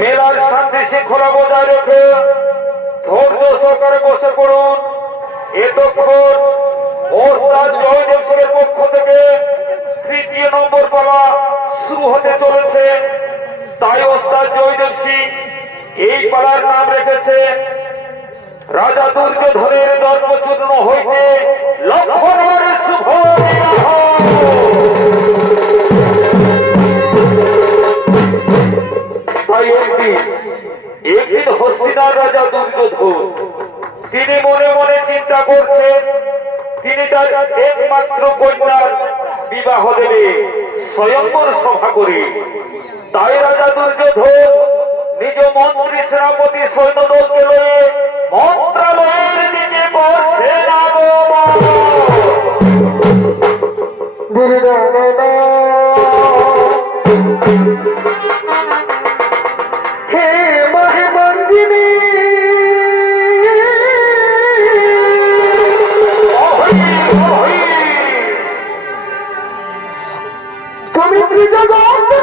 মেলার শান্তি শৃঙ্খলা বজায় রেখে ধৈর্য সহকারে বসে পড়ুন। এতক্ষণ ওস্তাদ জয়দেব সিংহের পক্ষ থেকে ৩য় নম্বর পালা শুরু হতে চলেছে। তাই ওস্তাদ জয়দেব সিং এই পালার নাম রেখেছে রাজা দুর্যোধনের জন্মচূর্ণ হইতে লক্ষণের শুভ বিবাহ। তাই একদিন হস্তিনার রাজা দুর্যোধন তিনি মনে মনে চিন্তা করছেন তিনি তার একমাত্র কন্যার বিবাহ দেবে স্বয়ংবর সভা করে। তাই রাজা দুর্যোধন নিজ মন্ত্রী সেনাপতি সৈন্যদলকে লয়ে মন্ত্রালয়ের দিকে করছেন আগমন। হে মহিমন্দিনী তুমি ত্রিজগতে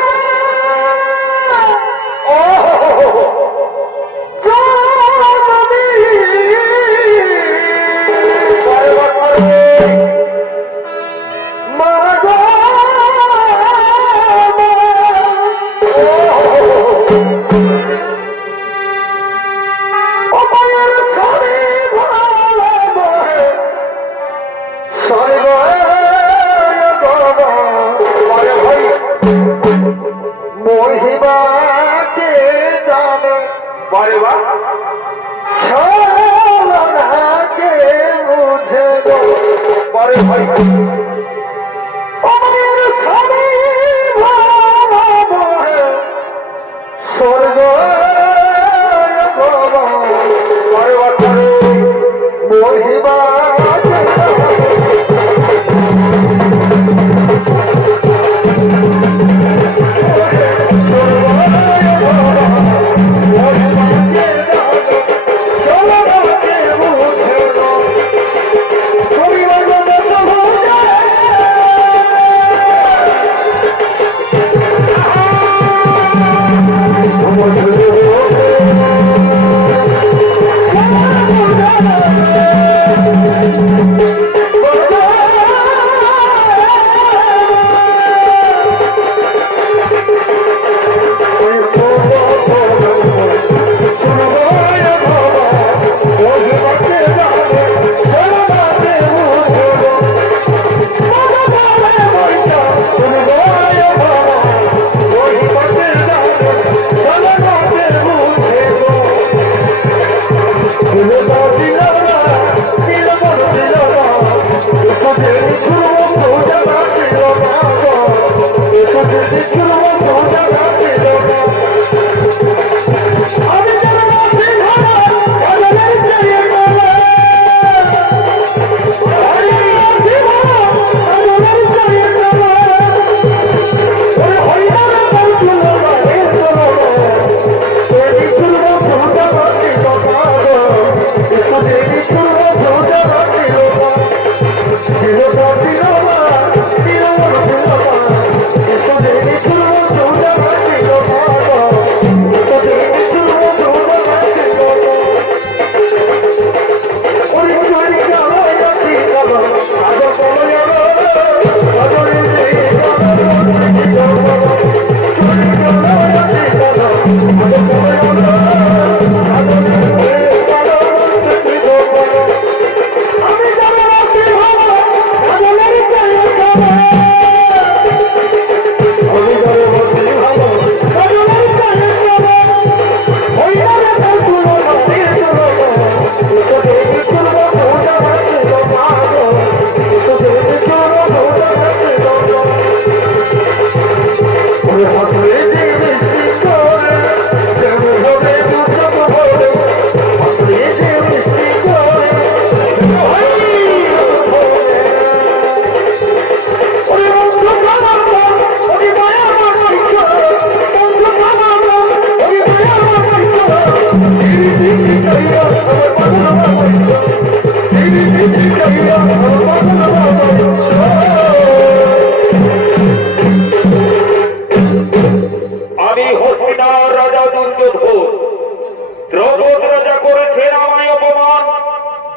জগৎ রাজা করেছেন আমায় অপমান,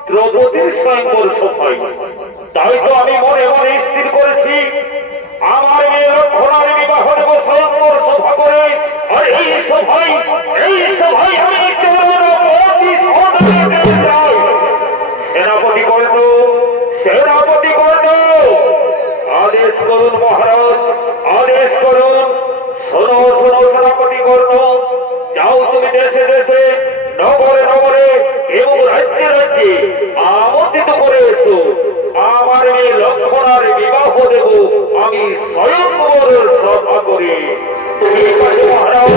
দ্রৌপদীর স্বয়ংবর সভায়। তাই তো আমি মনে মনে স্থির করেছি আমার মেয়ে লক্ষণার বিবাহ দেব স্বয়ংবর সভা করে। আর এই সভায় আমি সেনাপতি কর্ণ আদেশ করুন মহারাজ, আদেশ করুন। শোনো শোনো সেনাপতি কর্ণ, যাও তুমি দেশে দেশে নগরে নগরে এবং রাজ্যে রাজ্যে আমন্ত্রিত করে এসো। আমার মেয়ে লক্ষণার বিবাহ দেব আমি স্বয়ংবর সভা করে। ঠিক আছে মহারাজ,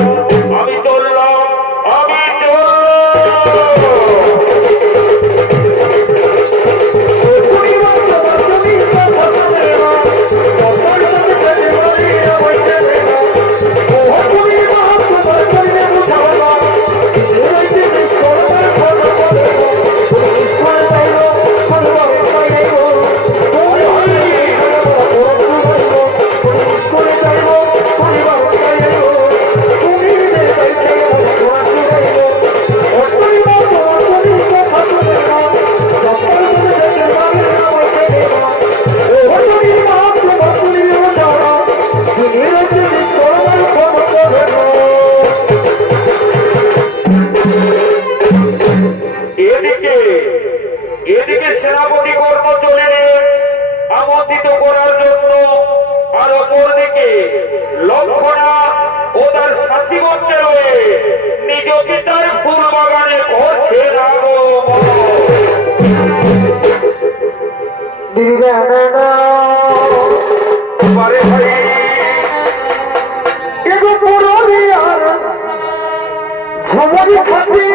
আমি চললাম, আমি এদিকে সেনাপতি কর্ম চলিলেন আমন্ত্রিত করার জন্য। আর অপরদিকে লক্ষণা ও তার সাথীগণকে রয়ে নিজ পিতার ফুল বাগানে করছে ঝুমরি খাতি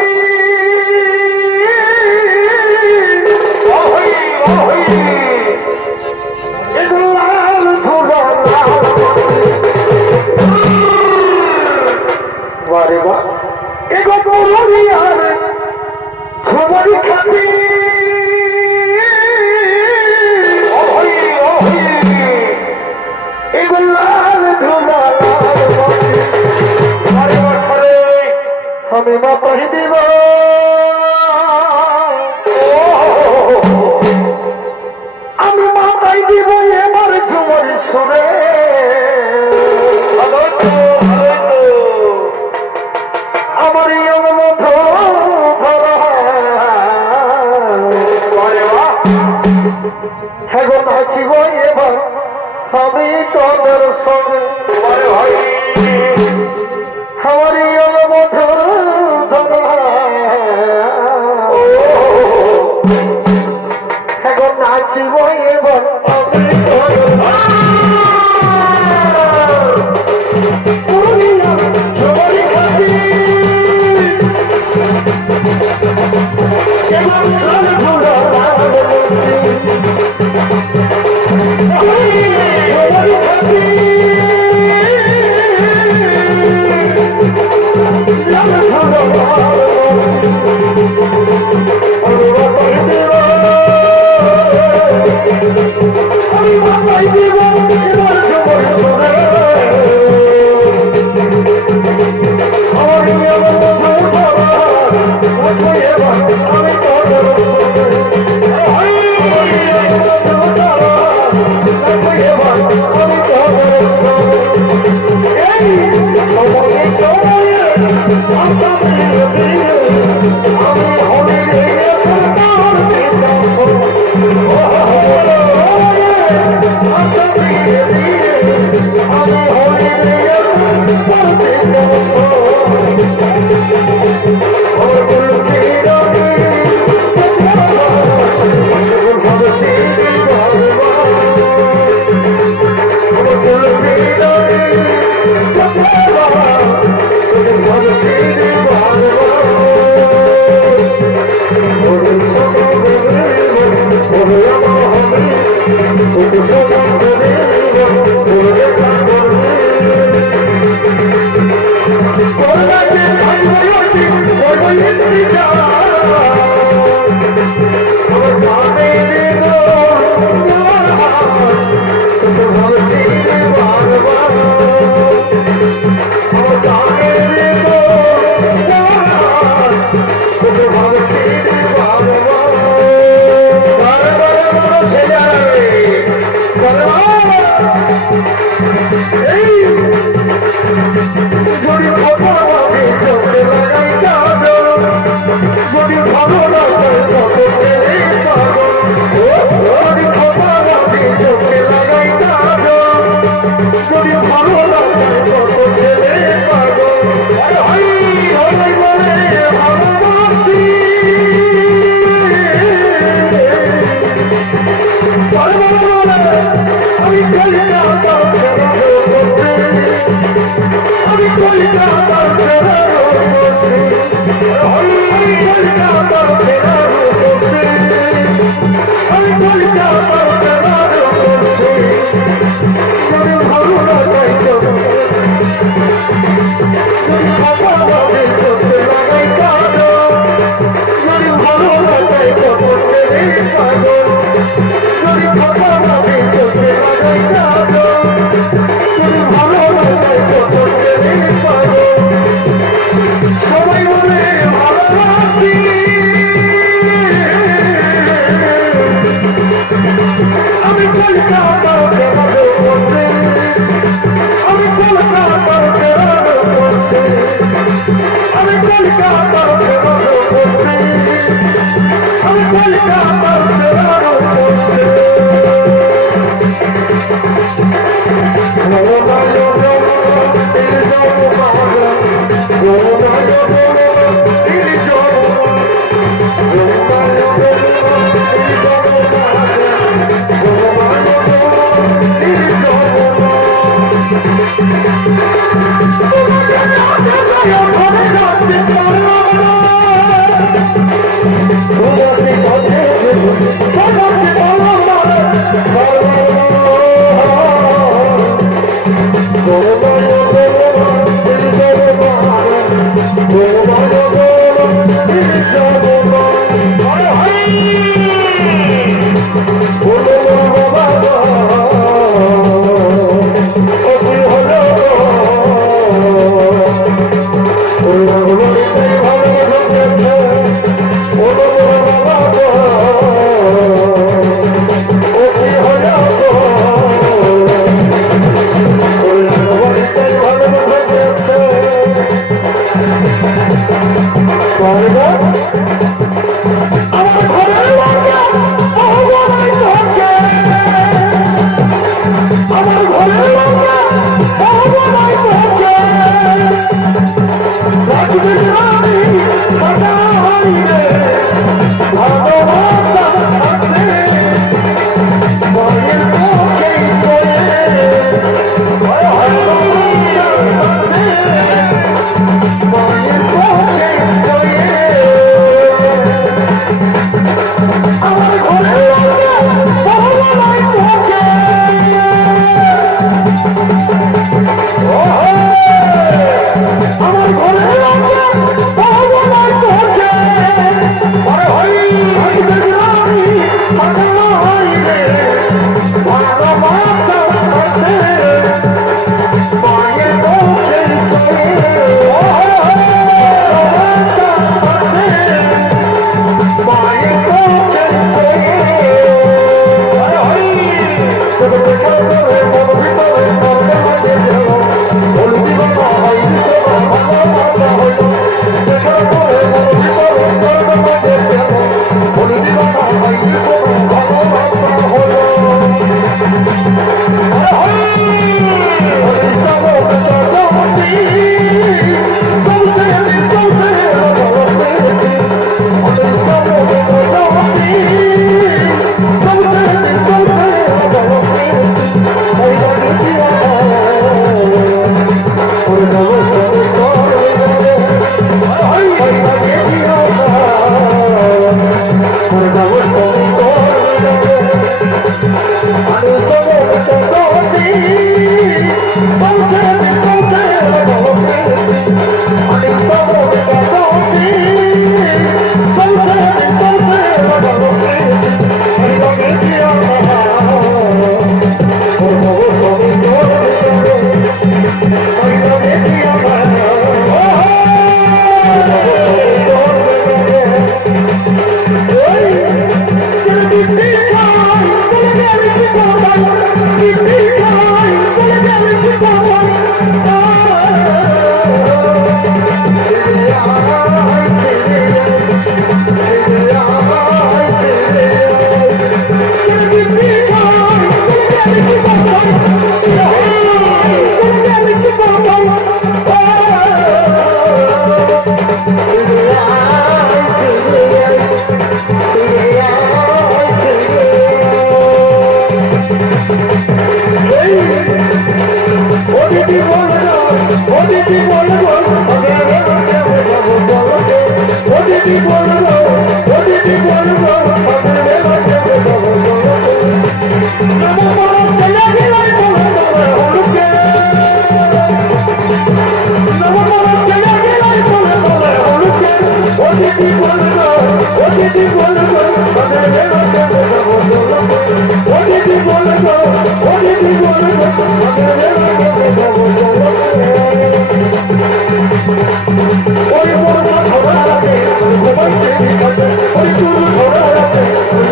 ঝুমরি খাতি আমি মা পাহি দিব, আমি মা পাই দিব এবার ঝুমরি শুনে। আমার এখন নাচিব এবার আমি তোদের সঙ্গে। আমার এখন নাচিব এবার আমি Oh, ওই মোর ধরা আছে ঘুমাইতে নিকাছে ওই তোর ধরা আছে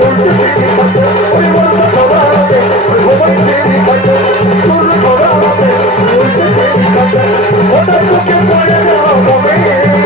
উল্টে নিকাছে ওই মোর ধরা আছে ঘুমাইতে নিকাছে তোর ধরা আছে উল্টে নিকাছে ওটা তোকে পড়ে দাও হবে তোকে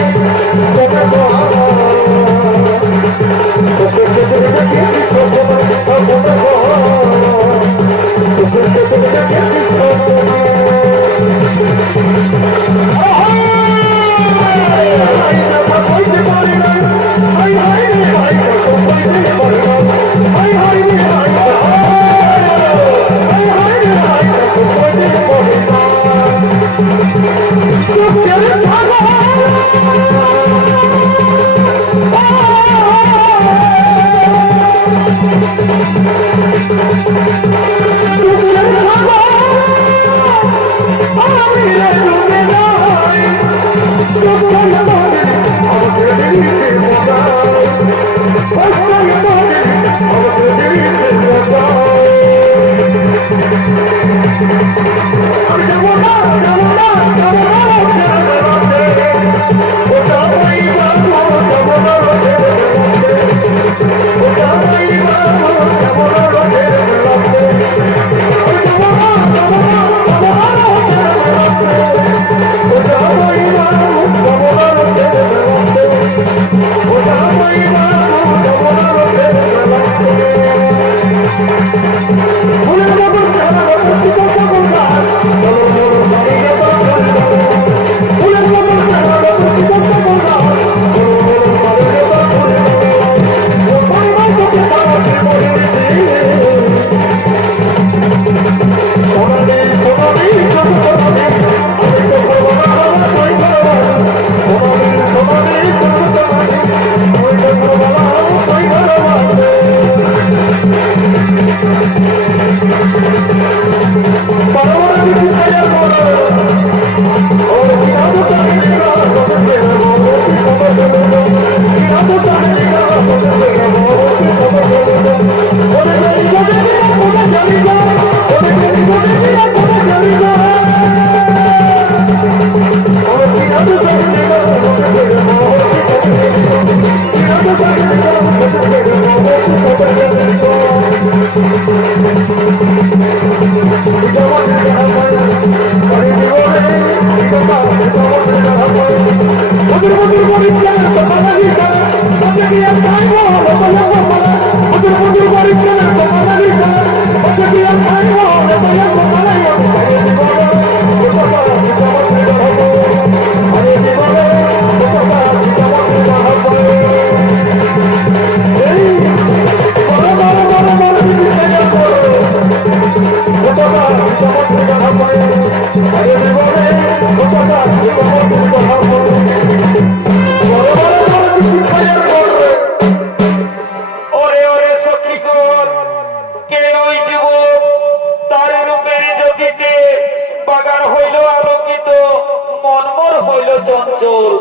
চঞ্চল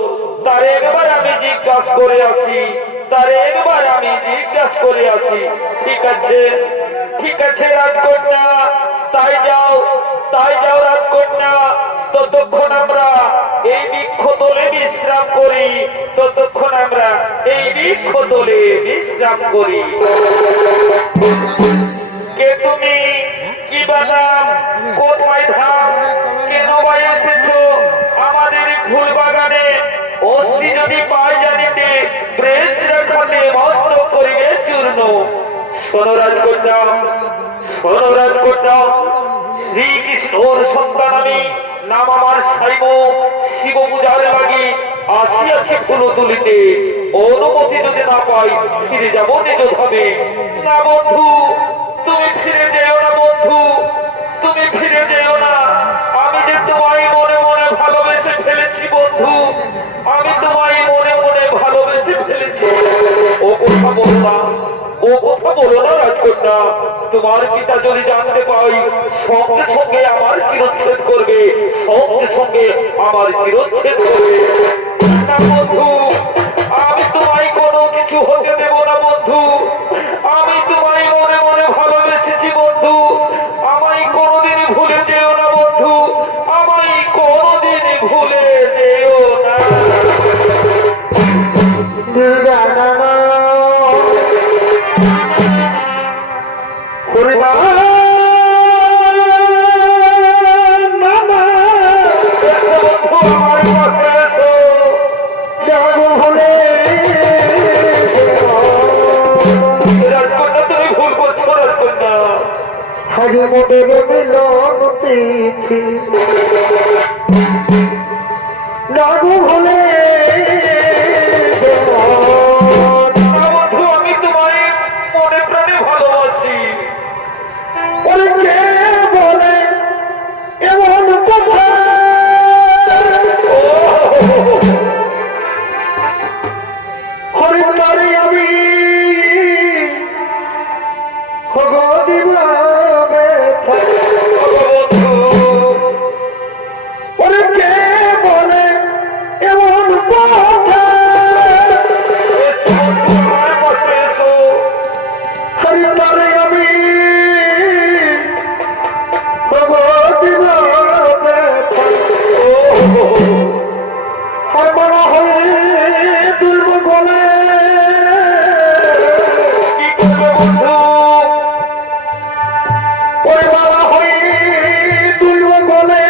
তার একবার আমি জিজ্ঞাসা করে আসি, তার একবার আমি জিজ্ঞাসা করে আসি। ঠিক আছে, ঠিক আছে রাজকন্যা, তাই যাও, তাই যাও রাজকন্যা। ততক্ষণ আমরা এই বৃক্ষ তলে বিশ্রাম করি, ততক্ষণ আমরা এই বৃক্ষ তলে বিশ্রাম করি। কে তুমি? কি বানাম? কোথায় ধাম? কেন বা এসেছো আমাদের ফুল বাগানে? অস্থি যদি পাই জানিতে প্রেত রাখাতে মস্তক করিবে চূর্ণ। শোনো রাজকন্যা, শোনো রাজকন্যা, শ্রীকৃষ্ণর সন্তান আমি, নাম আমার শৈব, শিব পূজার লাগি আসিয়াছি ফুল তুলিতে। অনুমতি যদি না পাই ফিরে যাব নিজ ধামে। না বন্ধু, তুমি ফিরে যেও না বন্ধু, তুমি ফিরে যেও না। আমি যে তোমায় মনে মনে ভালোবেসে ফেলেছি বন্ধু, আমি তোমায় মনে মনে ভালোবেসে ফেলেছি। ও কথা বলো না, ও কথা বলো না রাজকন্যা। তোমার পিতা যদি জানতে পাই সঙ্গে সঙ্গে আমার চিরচ্ছেদ করবে, সঙ্গে সঙ্গে আমার চিরচ্ছেদ করবে। না বন্ধু, আমি তোমায় কোনো কিছু হতে দেব না বন্ধু। আমি তোমায় মনে মনে ভালোবেসেছি বন্ধু, আমায় কোনোদিন ভুলে যেও না বন্ধু। মোদের মিলন তিথি নাগু হলে বন্ধু আমি তোমায় মনে প্রাণে ভালোবাসি। ওরে কে বলে এমন কথা হরিদ্বারে আমি ভগদিবা ব্যথা ওরে কে বলে এমন কথা হরিদ্বারে আমি ভগদিবা ব্যথা হরমারা হয়ে দুর্ব বলে কি করবে বন্ধু? ওরে মারা হয়ে দুর্ব বলে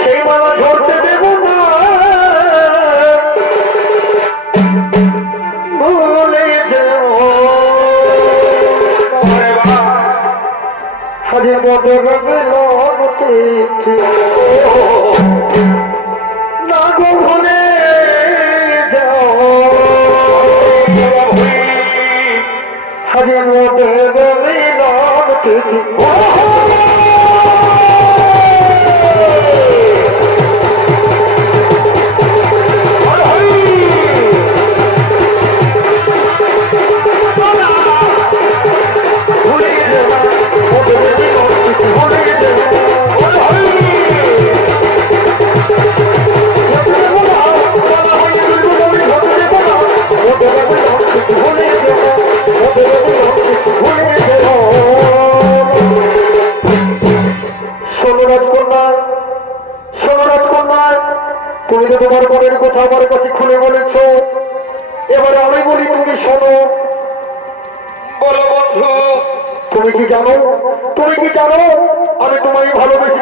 সেই মালা ধরতে দেব না ভুলে যেও হাজে বদল বিলতি না গো ভুলে যাও হাজে বদল বিলতি ভুলে যাও বদল বিলতি ভুলে তুমি তো তোমার মনের কথা আমার কাছে খুলে বলেছ, এবারে আমি বলি তুমি শোনো। বলো বন্ধু। তুমি কি জানো আমি তোমায় ভালোবেসে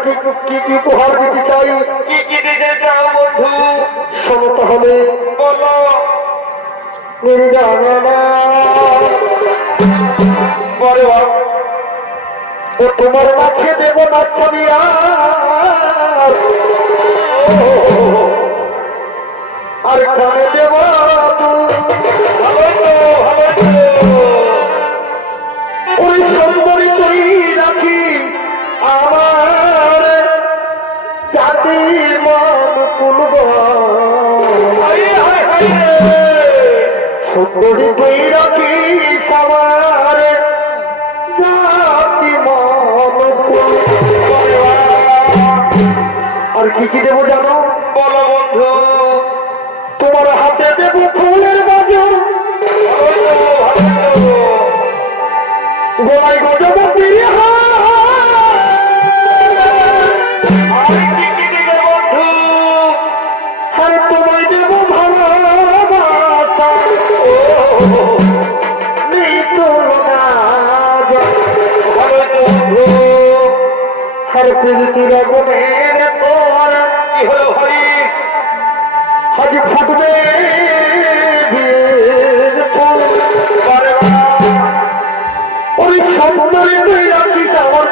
কি কি উপহার দিতে চাই? কি কি দিতে চাও বন্ধু? শোনো তাহলে। বলো। পরে ও তোমার মাঠে দেব না ছবি আর কানে দেব ওই সুন্দরী তুই রাখি আমার জাতির মন তুলব সুন্দরী তুই রাখি আমার জাতি মন আর কি কি দেবো জানো? বলো বন্ধু। তোমার হাতে দেব ফুলের বাজু গোলায় গজবতী আর কি কি দিবে বন্ধু? আর তোমায় দেব ভালোবাসা ভালো তো বন্ধু। হর প্রীতির গুণের তোর কি হলো হরি? আজ ফুটবে ওই সুন্দরী তুই রাখি আমার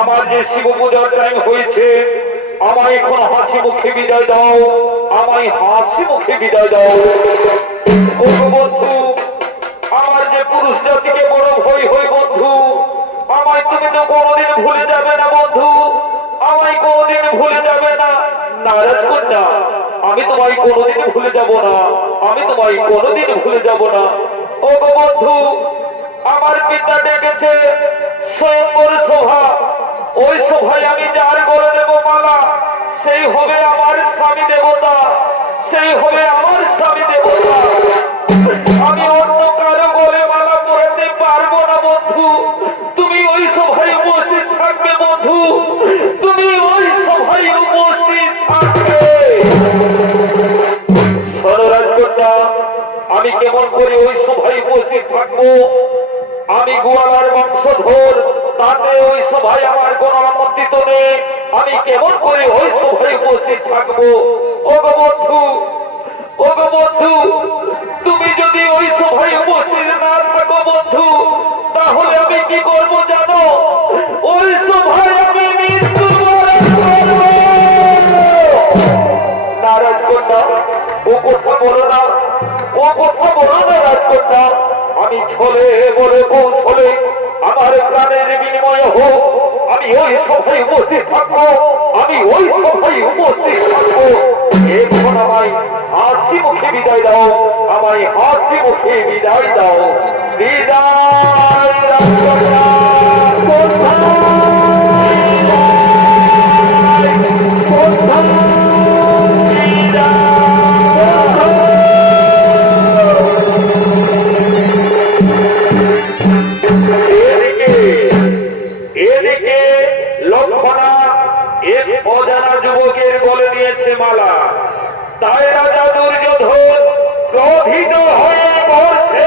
আমার যে শিব পূজার টাইম হয়েছে, আমায় এখন হাসি মুখে বিদায় দাও, আমায় হাসি মুখে বিদায় দাও। ও বন্ধু, আমার যে পুরুষ জাতিকে বড় ভয় হয় বন্ধু, আমায় তুমি তো কোনোদিন ভুলে যাবে না বন্ধু, আমায় কোনোদিন ভুলে যাবে না। নারাজ কন্যা, আমি তোমায় কোনোদিন ভুলে যাব না, আমি তোমায় কোনোদিন ভুলে যাব না। ও বন্ধু, আমার পিতা ডেকেছে স্বয়ংবর সভা, ওই সভায় আমি যার করে দেব মালা, সেই হবে আমার স্বামী দেবতা, সেই হবে আমার স্বামী দেবতা। কেমন করে ওই সভায় উপস্থিত থাকবো? আমি গোয়ালার বংশধর, তাতে ওই সভায় আমার কোনো আমন্ত্রিত নেই। আমি কেমন করে ওই সভায় উপস্থিত থাকবো? ও গো বন্ধু, ও গো বন্ধু, তুমি যদি ওই সভায় উপস্থিত না থাকো বন্ধু, তাহলে আমি কি করবো জানো? ওই সভায় আমি মৃত্যুবরণ করবো। না রাজকন্যা, ও কথা বলো না, ও কথা বলো না রাজকন্যা। আমি ছলে বলে কৌশলে আমার প্রাণের বিনিময় হোক, আমি ওই সভায় উপস্থিত থাকবো, আমি ওই সভায় উপস্থিত থাকবো। এখন আমায় হাসি মুখে বিদায় দাও, আমায় হাসি মুখে বিদায় দাও। বিদায় রাজকন্যা। এদিকে লক্ষণা এক অজানা যুবকের বলে দিয়েছে মালা। তাই রাজা দুর্যোধন ক্রোধিত হয়ে পড়ছে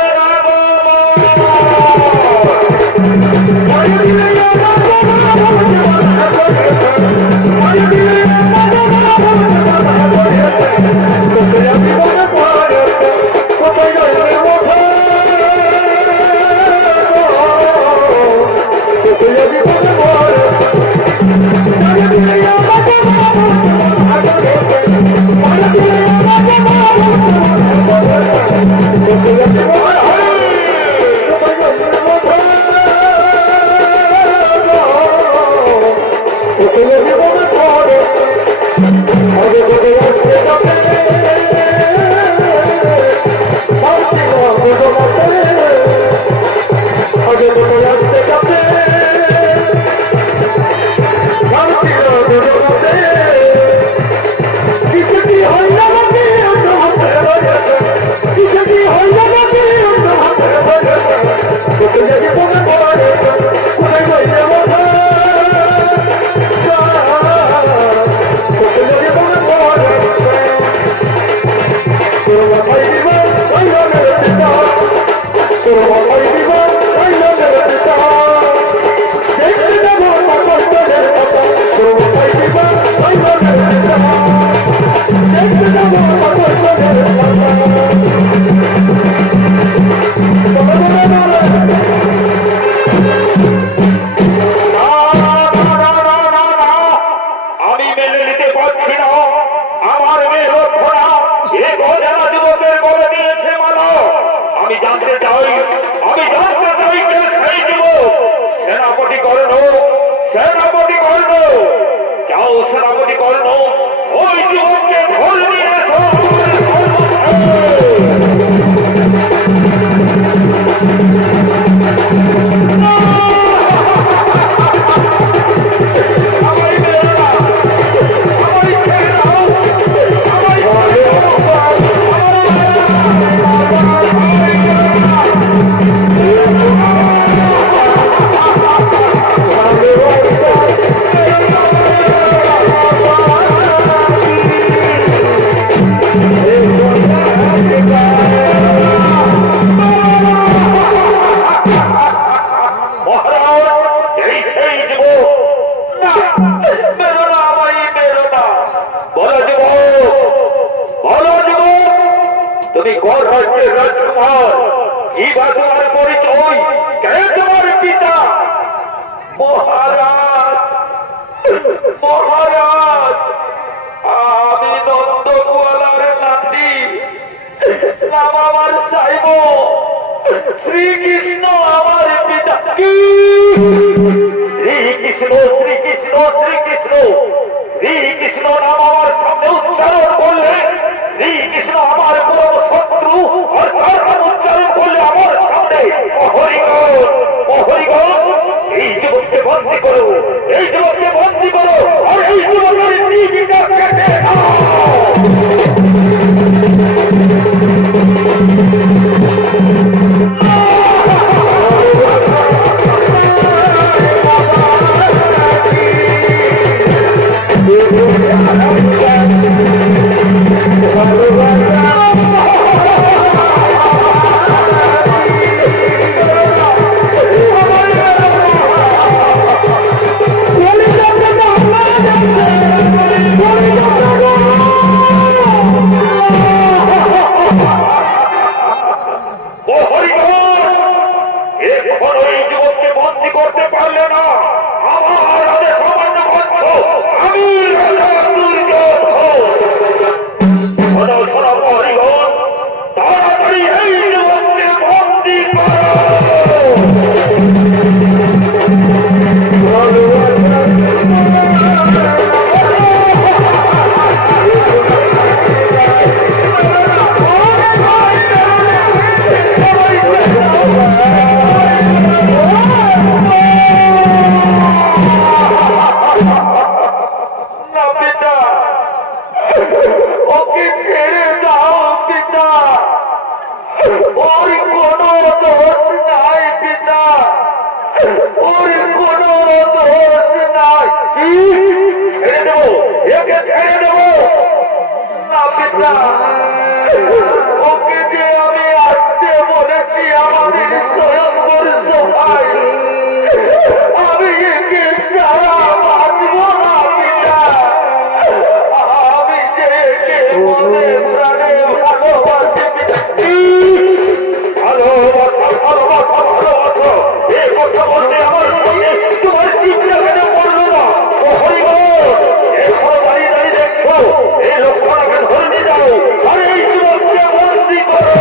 মহারাজ, আমি নন্দগোয়ালার নাতি, নাম আমার সাইব, শ্রীকৃষ্ণ আমার পিতা। শ্রীকৃষ্ণ শ্রীকৃষ্ণ শ্রীকৃষ্ণ শ্রীকৃষ্ণ নাম আমার সামনে উচ্চারণ করলে শ্রীকৃষ্ণ আমার পরম শত্রু, আর তার নাম উচ্চারণ করলে আমার সামনে অহরিগণ অহরিগণ। এই যুবককে বন্দী করো, এই যুবককে বন্দী করো, আর এই যুবকের জীবিকা কেটে দাও। কি ছেড়ে দেবো? একে ছেড়ে দেবো না পিতা, ওকে দিয়ে আমি আসতে বলেছি আমাদের স্বয়ংবর সভায়। আমি একে ছাড়া বাঁচব না পিতা। আমি যে একে মনে প্রাণে ভালোবাসি পিতা। ভালোবাসা ভালোবাসা ভালোবাসা এই কথা বলতে আমার সঙ্গে তোমার চিন্তা কেন করলো না? ও হরিবল, এখনো দাঁড়িয়ে দাঁড়িয়ে দেখছো? এই লোকটাকে ধরে নিয়ে যাও আর এই যুবককে বন্দি করো।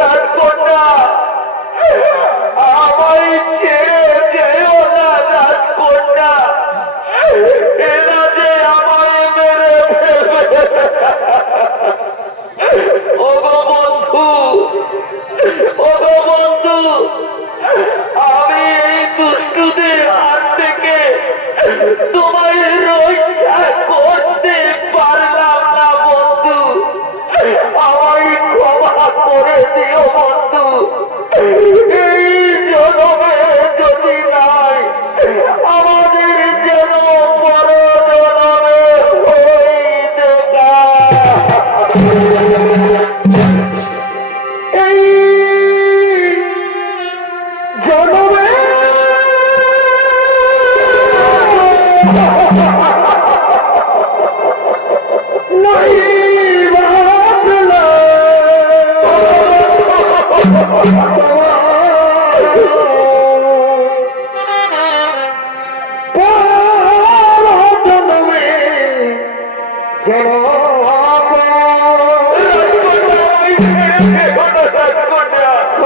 রাজকন্যা, আমায় ছেড়ে যেও না রাজকন্যা। এরা যে আমায় মেরে ফেলবে। ওগো বন্ধু, ওগো বন্ধু, আমি এই দুষ্টুদের হাত থেকে তোমায় রক্ষা করতে পারলাম না বন্ধু। আমায় ক্ষমা করে দিও বন্ধু। এই জন্মে যদি নাই, আমাদের যেন বড় জন্মে হই দেখা। এই জনমে নাই বাদলা জনমে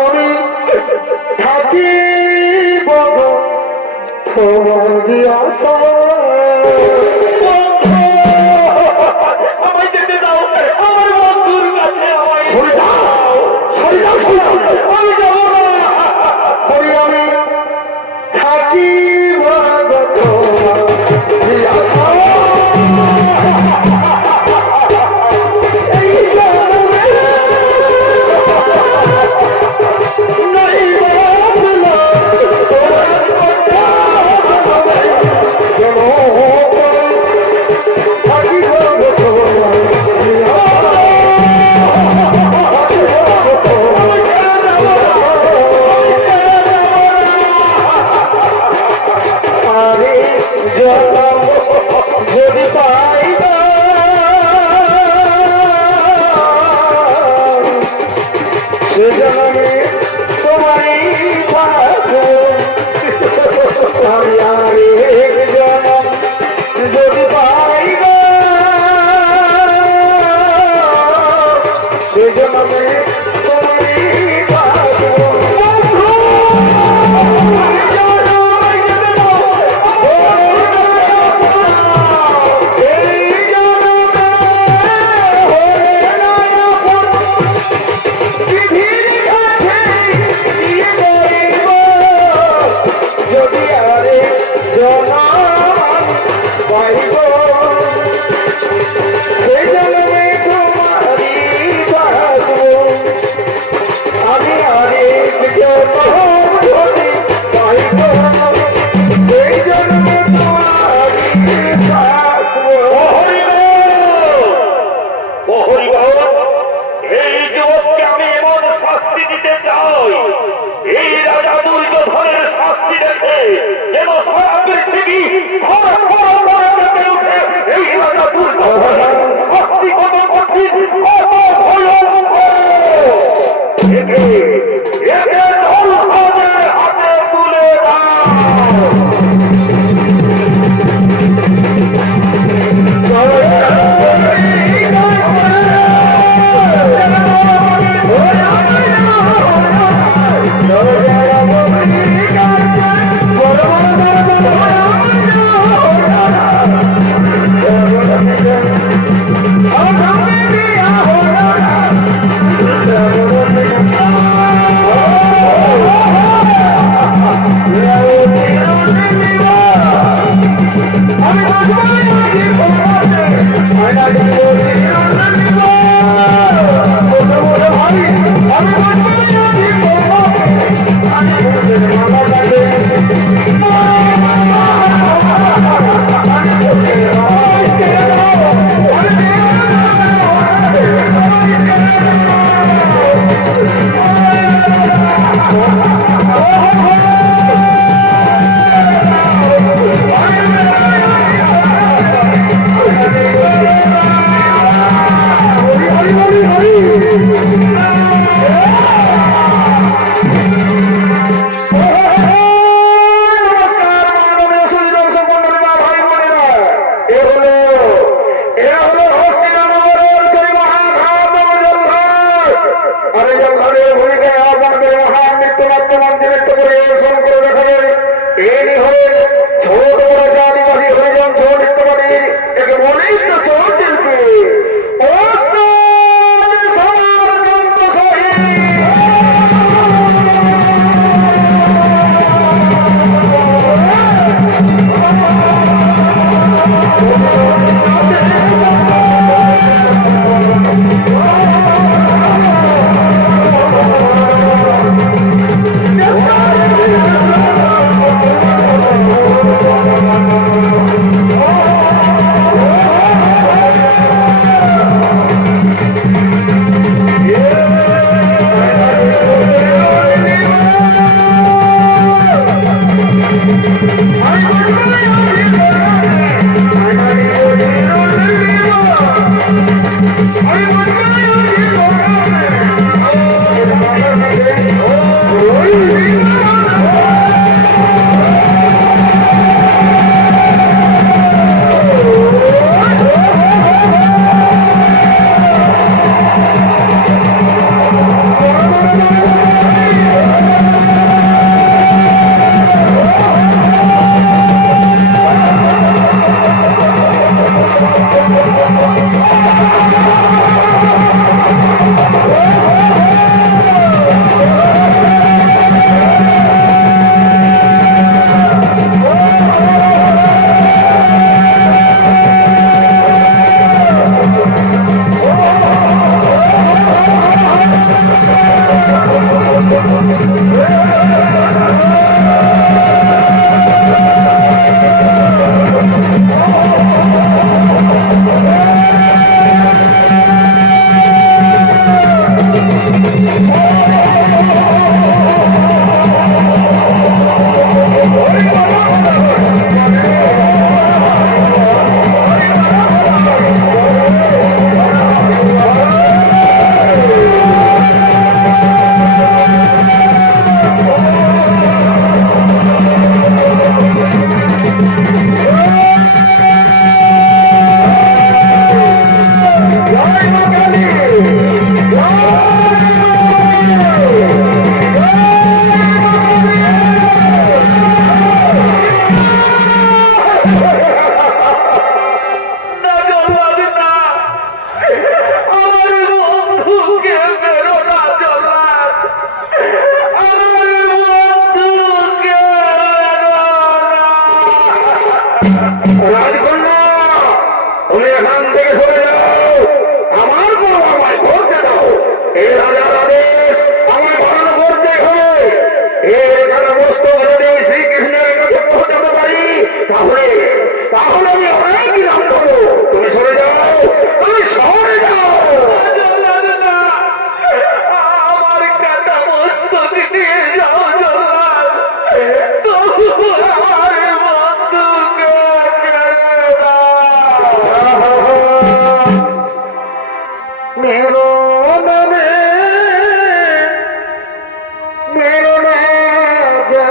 আমি থাকি বগ তোমার দিয়াস আমায় যেতে দাও, আমার বন্ধুর কাছে আমায় দাও। আমি যাবো না। আমি থাকি বগ তোমার দিয়াস এই জনমে নাই বাদলা থাকি বগ তোমার আরে জনম যদি পাই না, সে জনমে তোমারই থাকো। আমি আরেক জনম যদি পাই না, সে জনমে তোমারই থাকো। যদি আরে রাজকন্যা তুমি এখান থেকে সরে যাও, আমার বউ আমায় ধরতে দাও। এই রাজার আদেশ আমায় পালন করতে হবে। এর এখানে মস্তক যদি শ্রীকৃষ্ণের কাছে পৌঁছাতে পারি তাহলে তাহলে আমি অনেক নাম করবো। তুমি সরে যাও, তুমি সরে যাও। আমার কাটা মস্তক দিয়ে যাও জল্লাদ, তবু আমার বন্ধুকে ছেড়ে দাও। मेरो नामे मेरो राजा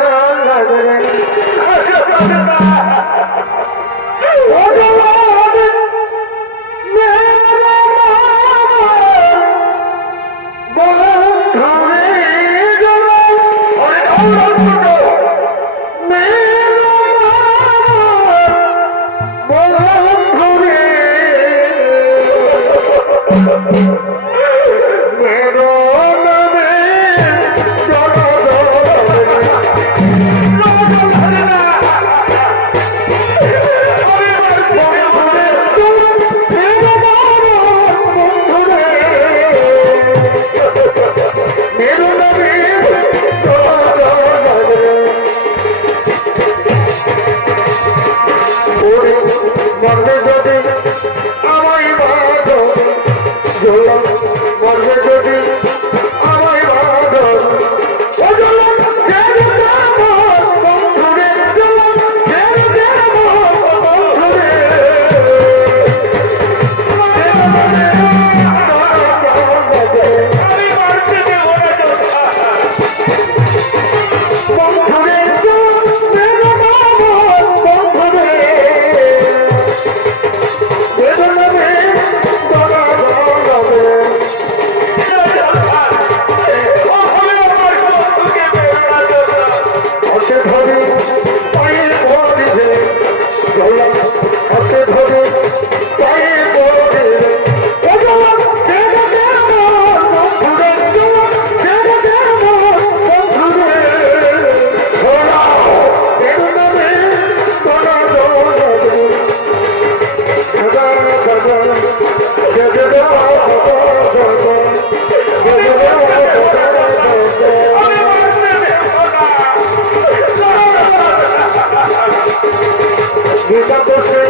বিগতসে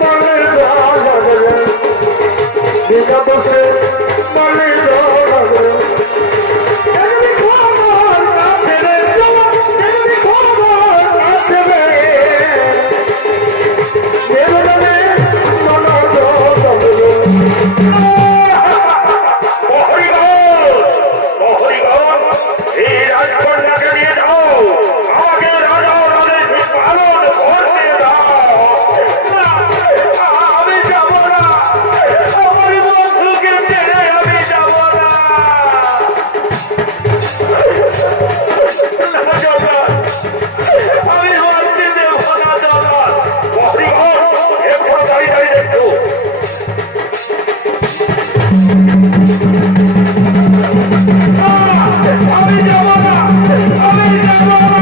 মনে লাগে বিগতসে মনে লাগে এমনি খবর কাছে রে এমনি খবর কাছে রে দেবনে মনো দোলে হরিগণ এই রাজকন্যাকে নিয়ে যাও, আমাকে রাজা রাজের পালন করতে দাও। আমি যাব না, আমার বন্ধুকে ছেড়ে আমি যাব না। আমি মারতে দেব না দাদা। হরিগণ একটু দাঁড়িয়ে দাঁড়িয়ে দেখো। আমি যাব না, আমি যাব না, আমি যাব না।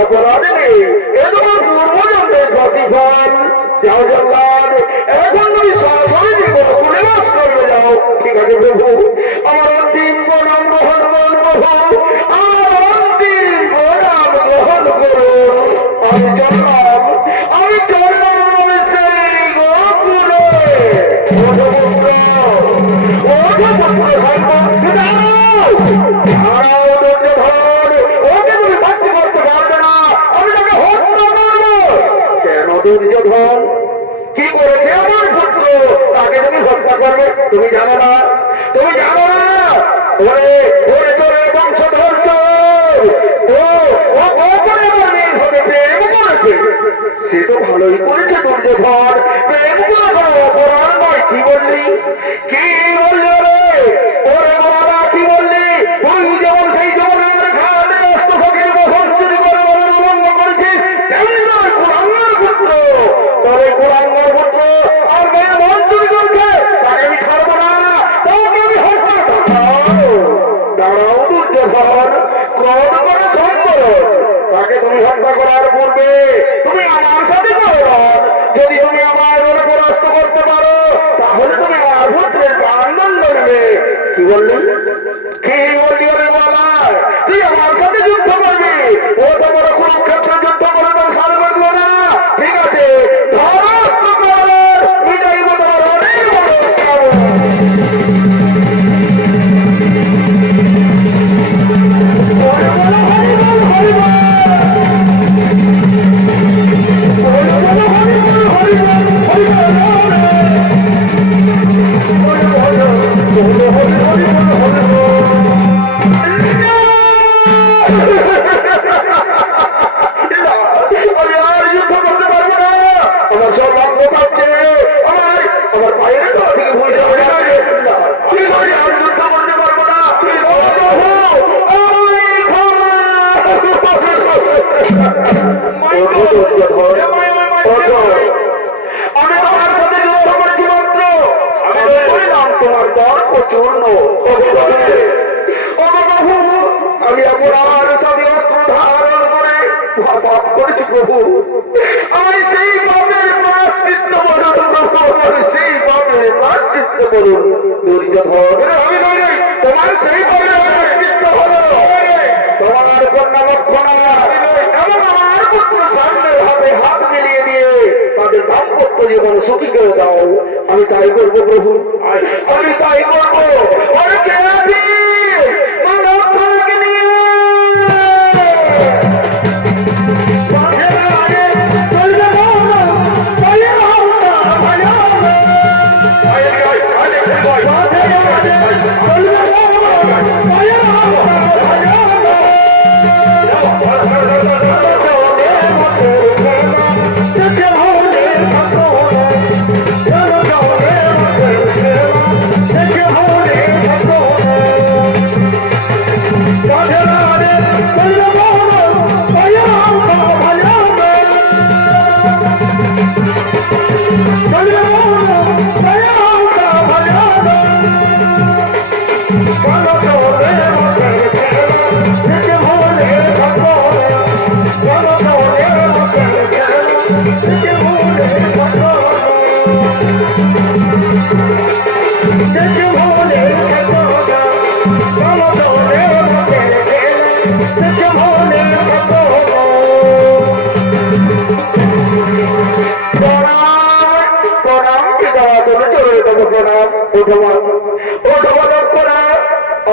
অপরাধী নেই, এ তোমার পূর্বজন্মের প্রতিফল। যাও জল্লাদ, এখন তুমি সরাসরি গোকুলে বাস করবে যাও। ঠিক আছে প্রভু, আমার অন্তিম প্রণাম গ্রহণ করুন প্রভু, আমার অন্তিম প্রণাম গ্রহণ করুন। আমি চললাম সেই গোকুলে। ওঠো পুত্র, ওঠো পুত্র সর্ব দাঁড়াও, ধৈর্য ধর। ওকে তুমি বাচ্চা করতে পারবে না, আমি তাকে হত্যা করবো। কেন দুর্যোধন কি করেছে আমার পুত্র, তাকে তুমি হত্যা করবে? তুমি জানো না, তুমি জানো না? ওরে ওরে তোরে বংশধর প্রেম করেছে, সে তো ভালোই করেছে দুর্যোধন। প্রেম করে অপরাধ নয়। কি বললি, কি বললি রে? ওরে বাবা কি বললি? তুই যেমন সেই যমুনার ঘাটে অস্ত ফকির বসন চুরি করে উলঙ্গ করেছিস, তেমনি তোর কুলাঙ্গার পুত্র, তোর এই কুলাঙ্গার পুত্র আর মেয়ে মন চুরি করছে, তাকে আমি ছাড়বো না, তাকে আমি হত্যা করবো। দাঁড়াও দুর্যোধন, ক্রোধ করে সম্পর্ক, তাকে তুমি হত্যা করার পূর্বে তুমি আমার সাথে করো। যদি তুমি আমার পরাস্ত করতে পারো, তাহলে তুমি আমার পুত্রের প্রাণদণ্ড নেবে। কি বললি, কি বললি? ওরে বলা, তুই আমার সাথে যুদ্ধ করবি? ও তো বড় কুরুক্ষেত্রে যুদ্ধ করে তোর সাথে করবো না। ঠিক আছে, ধরাস্ত কর, বিজয়ী মতো অনেক বড় আমি আর যুদ্ধ করতে পারবো না, আমার সব রক্ত পাচ্ছে, আমার পায়ের তো থেকে ভুলছে, আর যুদ্ধ করতে পারবো না। আমি তোমার সাথে যুদ্ধ করেছি মাত্র, আমি বললাম তোমার দর প্রচূর্ণ। আমি অপরাধ সাথে অস্ত্র ধারণ করে পাপ করেছি প্রভু, আমি সেই পাপের প্রায়শ্চিত্ত বলুন প্রভু, আমার সেই পাপের প্রায়শ্চিত্ত বলুন। দুর্যোধন আমি নই, তোমার সেই পাপের প্রায়শ্চিত্ত হলো তোমার কন্যা লক্ষণা এবং আমার পুত্র সামনের হাতে হাত মিলিয়ে দিয়ে তাদের দাম্পত্য জীবন সুখী করে দাও। আমি তাই করবো প্রভু, আমি তাই করবো। আমি কে আছি মা লক্ষণাকে নিয়ে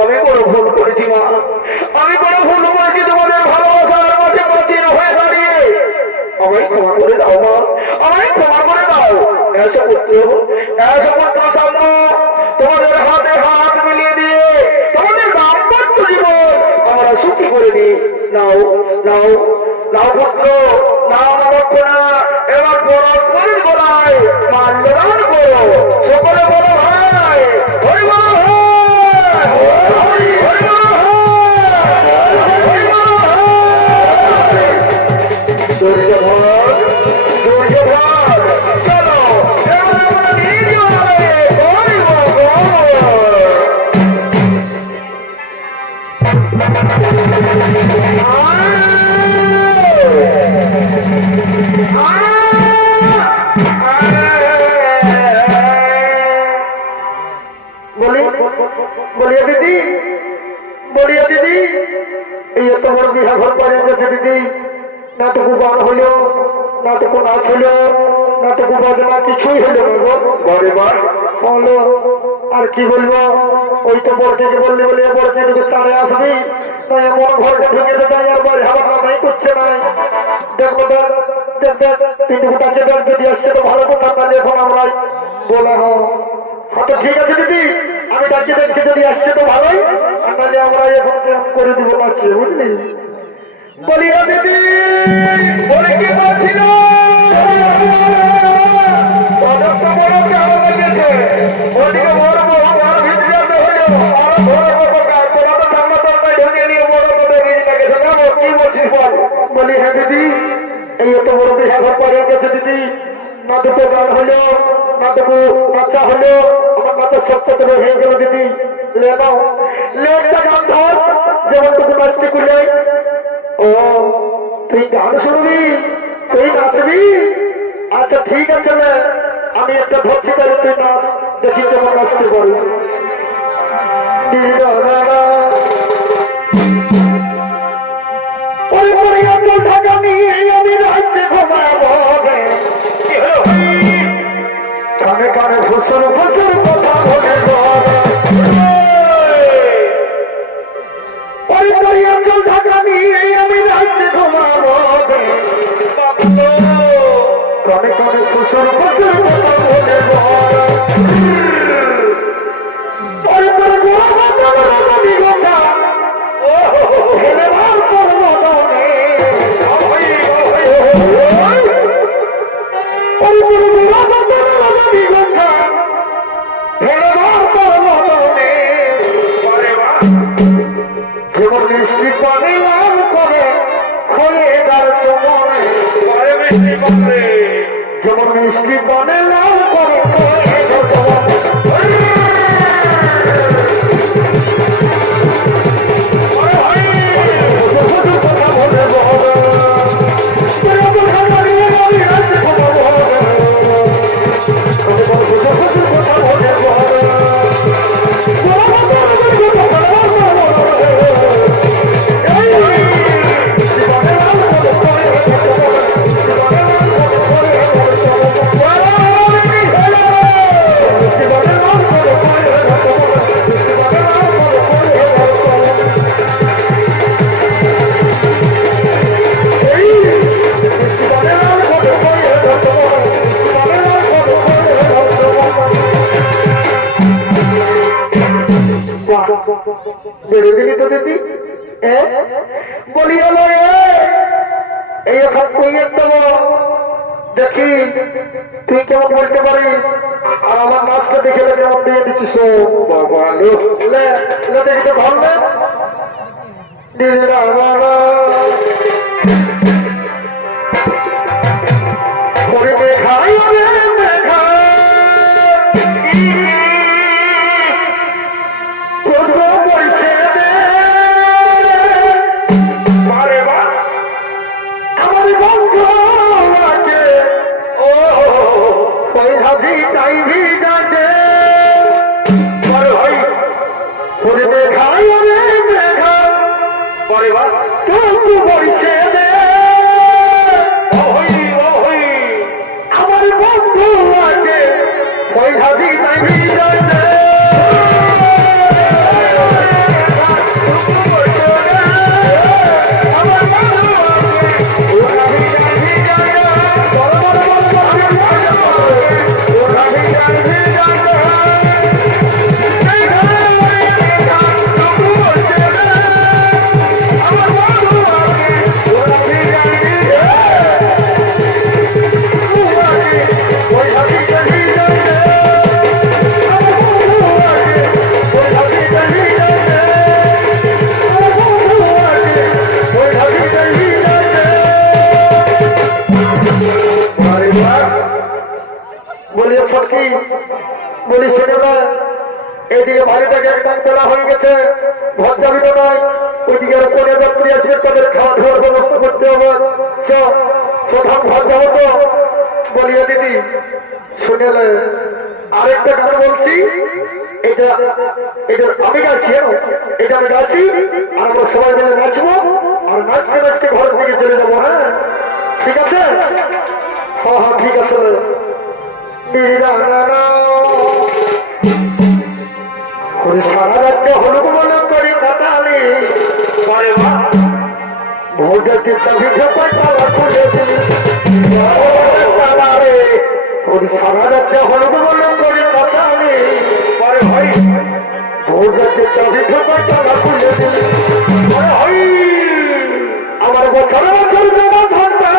আমি বড় ভুল করেছি মা, আমি বড় ভুল করেছি তোমাদের ভালোবাসার মাঝে প্রাচীন হয়ে দাঁড়িয়ে। আমায় ক্ষমা করে দাও মা, আমায় ক্ষমা করে দাও। এসো পুত্র সাম্য, তোমাদের হাতে হাত মিলিয়ে দিয়ে তোমাদের দাম্পত্য জীবন আমরা সুখী করে দিই। নাও নাও নাও পুত্র, নাও লক্ষণা, এবার পরস্পরের গলায় মাল্যদান করো। সকলে বলো ভাই হরি বল, বলিয়া দিদি, বলিয়া দিদি, এই তোমার বিহা ঘর পরে গেছে দিদি। নাটকু গান হইল, নাটকু নাচ হইল, নাটকু বাজনা কিছুই হইল ঘরে বার হলো। আর কি বলবো, ওই তো বরকে বললি বলে বরকে ঢুকে চালে আসবি, তাই এমন ঘরটা ঢুকে দেয় আর বাড়ি হাওয়া নাই করছে নাই। দেখবো দেখবে তিনটুকুটাকে দেখ, যদি আসছে তো ভালো কথা, তাহলে এখন আমরা বলা হয়তো ঠিক আছে দিদি, আমি ডাকিয়ে দেখছি, যদি আসছে তো ভালোই, আর তাহলে আমরা এখন করে দিব পারছি, বুঝলি। বলিয়া দিদি বলে কি বলছিল, বড় কেমন লেগেছে, ওদিকে বড় বড় ঘর ভিতরে হইল, আর বড় বড় কাজ তোরা তো ঠান্ডা তরকারি ঢুকিয়ে নিয়ে বড় বড় বেরিয়ে লেগেছে। কি বলছিস বল। বলি হ্যাঁ দিদি, এই এত বড় বিহা ঘর পরে গেছে দিদি, নাটকও গান হইল, নাটকও নাচা হইল, আমার মাথা সত্য হয়ে গেল দিদি। লে নাও, লে একটা গান ধর, যেমন টুকু নাচতে করলে। ও তুই গান শুনবি, তুই নাচবি, আচ্ছা ঠিক আছে, আমি একটা ধরছি, তাহলে তুই নাচ, দেখি কেমন নাচতে পারি। ঢাকা নিয়ে আমি রাখতে ঘুমাবো, কানে কানে ফুসুর ফুসুর কথা বলে অঞ্চল ঢাকা নিয়ে আমি রাখতে ঘুমাবো, কানে কানে ফুসুর ফুসুর কথা বলে যেমন মিষ্টি পানি লাল করে খোলে তার মনে, যেমন মিষ্টি পানি লাল করে বলি হলো এই এখন কইয়ের দেবো দেখি তুই কেমন বলতে পারিস আর আমার মাছকে দেখে কেমন দিয়ে দিচ্ছিস বাবা দেখি তো ভালো না মেঘাই মেঘা আমার বন্ধু আছে ওই হাজি তাই ভিজাতে ওরে মেঘাই ওরে মেঘা তবু বলছে দে আমার বন্ধু আছে ওই হাজি তাই ভিজাতে বলিও সখী বলি শুনে না এইদিকে ভাইটাকে একদম তোলা হয়ে গেছে ঘর যাবি তো নয় ওইদিকে কোনে যাত্রী আসবে তাদের খাওয়া দাওয়ার ব্যবস্থা করতে হবে প্রধান ঘর যাবো তো বলিয়া দিদি শুনে আরেকটা গান বলছি এটা এটা আমি গাচ্ছি এটা আমি গাচ্ছি আর আমরা সবাই মিলে নাচবো আর নাচতে নাচতে ঘরের দিকে চলে যাবো হ্যাঁ ঠিক আছে হ্যাঁ হ্যাঁ ঠিক আছে সারা রাজ্য হলুদ মলক করে কাটালে ভোটাকে চাবি তালা খুলে সারা রাজ্য হলুদ মলক করে কাটালে ভোটাকে চাবি তালা খুলে আমার বছর বছর জমা ধরবে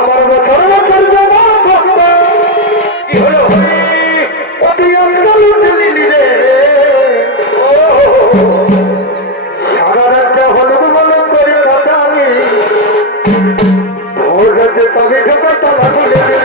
আমার বছর বছর জমা ধরবে কি হলো অতি অঞ্চল উঠলি রে সারা রাজ্য হলুদ মলক করে কাটালি ভোর রাজ্যে তবে ঢোকা তালা খুলে